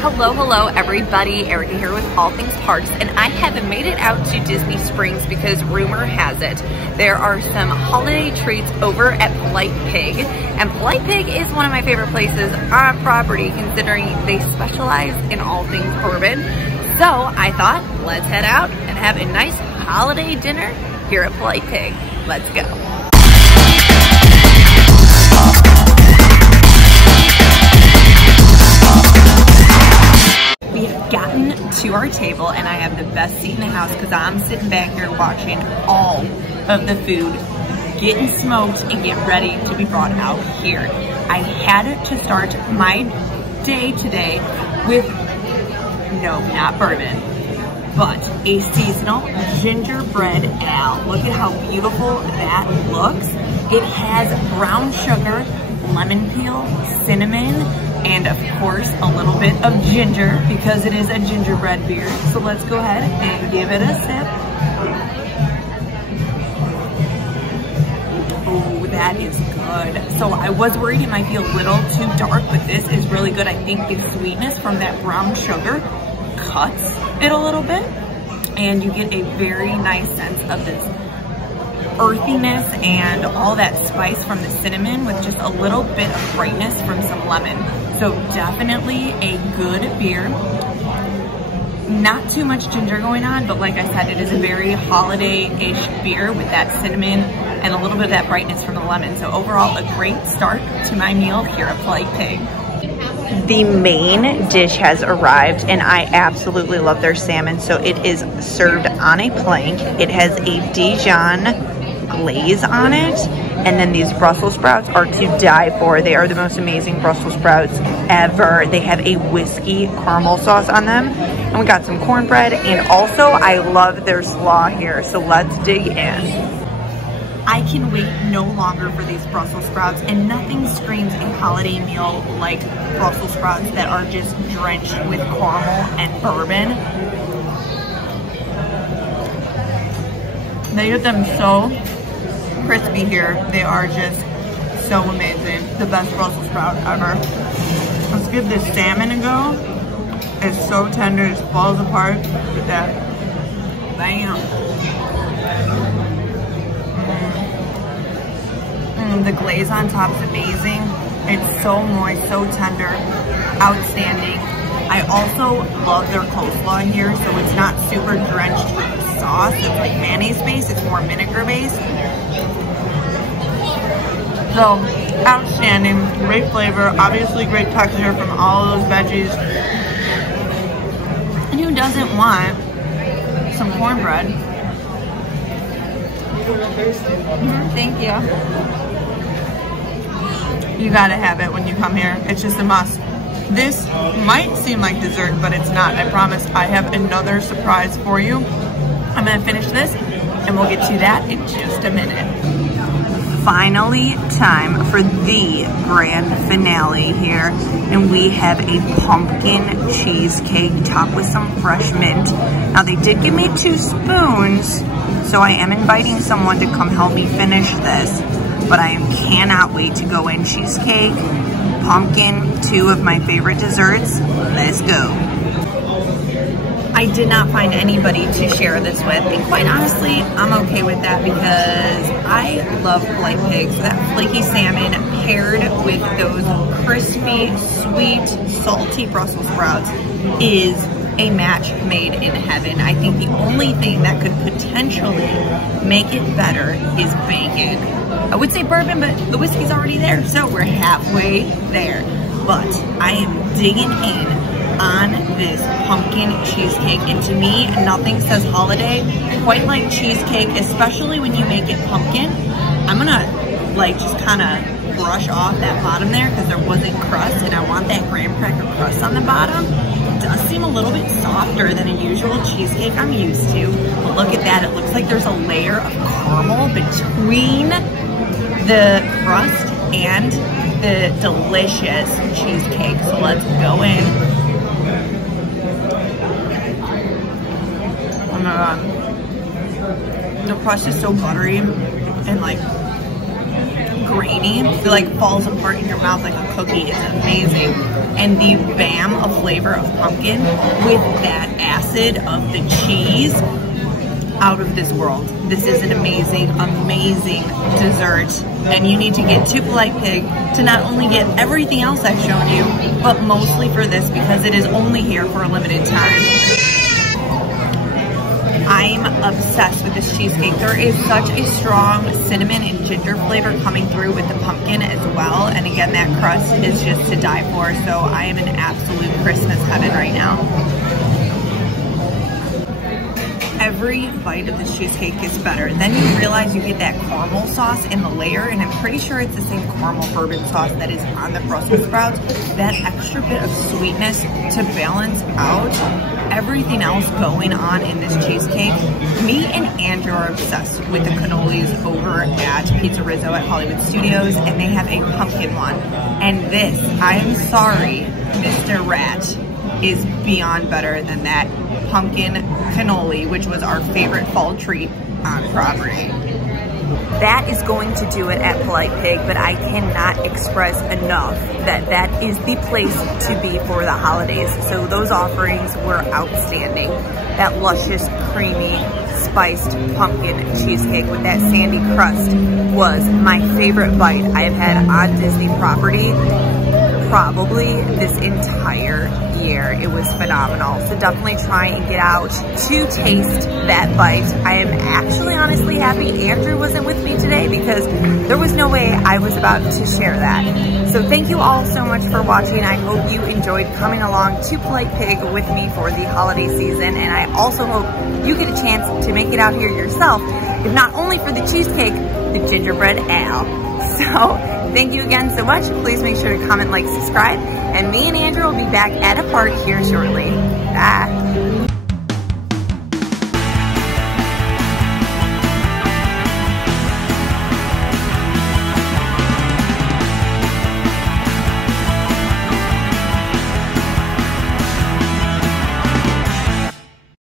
Hello everybody, Erica here with All Things Parks, and I have made it out to Disney Springs because rumor has it there are some holiday treats over at Polite Pig, and Polite Pig is one of my favorite places on property considering they specialize in all things bourbon. So I thought, let's head out and have a nice holiday dinner here at Polite Pig. Let's go. We have gotten to our table and I have the best seat in the house because I'm sitting back here watching all of the food getting smoked and get ready to be brought out here. I had to start my day today with, no, not bourbon, but a seasonal gingerbread ale. Look at how beautiful that looks. It has brown sugar, lemon peel, cinnamon, and of course a little bit of ginger because it is a gingerbread beer. So let's go ahead and give it a sip. Oh, that is good. So I was worried it might be a little too dark, but this is really good. I think the sweetness from that brown sugar cuts it a little bit, and you get a very nice sense of this earthiness and all that spice from the cinnamon with just a little bit of brightness from some lemon. So definitely a good beer. Not too much ginger going on, but like I said, it is a very holiday-ish beer with that cinnamon and a little bit of that brightness from the lemon. So overall, a great start to my meal here at Polite Pig. The main dish has arrived and I absolutely love their salmon. So it is served on a plank. It has a Dijon glaze on it, and then these Brussels sprouts are to die for. They are the most amazing Brussels sprouts ever. They have a whiskey caramel sauce on them, and we got some cornbread, and also I love their slaw here, so let's dig in. I can wait no longer for these Brussels sprouts, and nothing screams a holiday meal like Brussels sprouts that are just drenched with caramel and bourbon. They get them so crispy here. They are just so amazing. The best Brussels sprout ever. Let's give this salmon a go. It's so tender, it just falls apart with that. Bam. The glaze on top is amazing. It's so moist, so tender, outstanding. I also love their coleslaw here, so it's not super drenched with sauce. It's like mayonnaise based, it's more vinegar based. So, outstanding, great flavor, obviously great texture from all of those veggies. And who doesn't want some cornbread? Thank you. You gotta have it when you come here. It's just a must. This might seem like dessert, but it's not. I promise I have another surprise for you. I'm gonna finish this and we'll get to that in just a minute. Finally, time for the grand finale here. And we have a pumpkin cheesecake topped with some fresh mint. Now they did give me 2 spoons, so I am inviting someone to come help me finish this. But I cannot wait to go in. Cheesecake, pumpkin, 2 of my favorite desserts. Let's go. I did not find anybody to share this with, and quite honestly, I'm okay with that because I love Polite Pigs. That flaky salmon paired with those crispy, sweet, salty Brussels sprouts is a match made in heaven. I think the only thing that could potentially make it better is bacon. I would say bourbon, but the whiskey's already there, so we're halfway there. But I am digging in on this pumpkin cheesecake, and to me, nothing says holiday quite like cheesecake, especially when you make it pumpkin. I'm gonna like just kind of brush off that bottom there because there wasn't crust, and I want that graham cracker crust on the bottom. It does seem a little bit softer than a usual cheesecake I'm used to, but look at that. It looks like there's a layer of caramel between the crust and the delicious cheesecake. So let's go in. Oh my god. The crust is so buttery and like grainy. It like falls apart in your mouth like a cookie. It's amazing. And the bam of flavor of pumpkin with that acid of the cheese, out of this world. This is an amazing, amazing dessert. And you need to get to Polite Pig to not only get everything else I've shown you, but mostly for this because it is only here for a limited time. I'm obsessed with this cheesecake. There is such a strong cinnamon and ginger flavor coming through with the pumpkin as well. And again, that crust is just to die for. So I am in absolute Christmas heaven right now. Every bite of this cheesecake gets better. Then you realize you get that caramel sauce in the layer, and I'm pretty sure it's the same caramel bourbon sauce that is on the Brussels sprouts. That extra bit of sweetness to balance out everything else going on in this cheesecake. Me and Andrew are obsessed with the cannolis over at Pizza Rizzo at Hollywood Studios, and they have a pumpkin one. And this, I'm sorry, Mr. Rat, is beyond better than that pumpkin cannoli, which was our favorite fall treat on property. That is going to do it at Polite Pig, but I cannot express enough that that is the place to be for the holidays. So those offerings were outstanding. That luscious, creamy, spiced pumpkin cheesecake with that sandy crust was my favorite bite I have had on Disney property probably this entire year. It was phenomenal. So definitely try and get out to taste that bite. I am actually honestly happy Andrew wasn't with me today because there was no way I was about to share that. So thank you all so much for watching. I hope you enjoyed coming along to Polite Pig with me for the holiday season, and I also hope you get a chance to make it out here yourself, if not only for the cheesecake, the gingerbread ale. So thank you again so much. Please make sure to comment, like, subscribe, and me and Andrew will be back at a park here shortly. Bye.